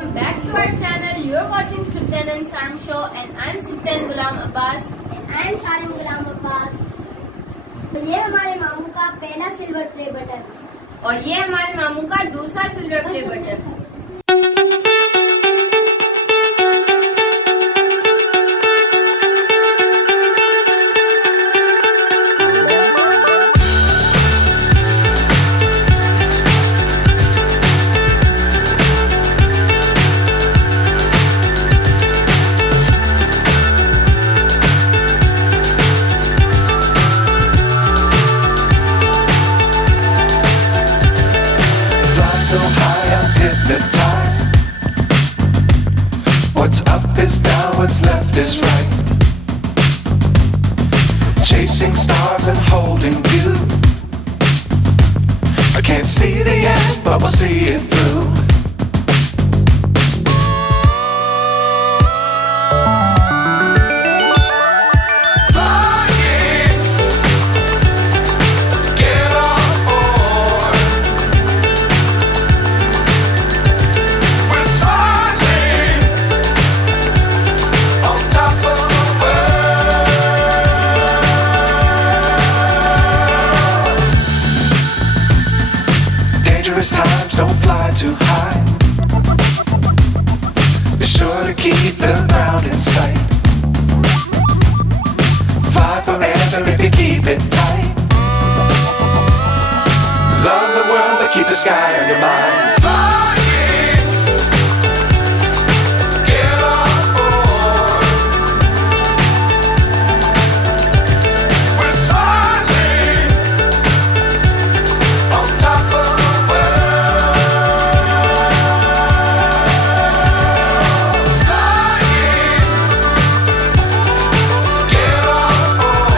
welcome back to our channel. You are watching Sibtain and Sam Show, and I'm Sibtain Gulam Abbas. And I'm Sharim Gulam Abbas. तो ये हमारे मामू का पहला silver play button और ये हमारे मामू का दूसरा silver play button. So high I'm hypnotized. What's up is down, what's left is right. Chasing stars and holding you. I can't see the end, but we'll see it through. Dangerous times, don't fly too high. Be sure to keep the ground in sight. Fly forever if you keep it tight. Love the world, but keep the sky on your mind.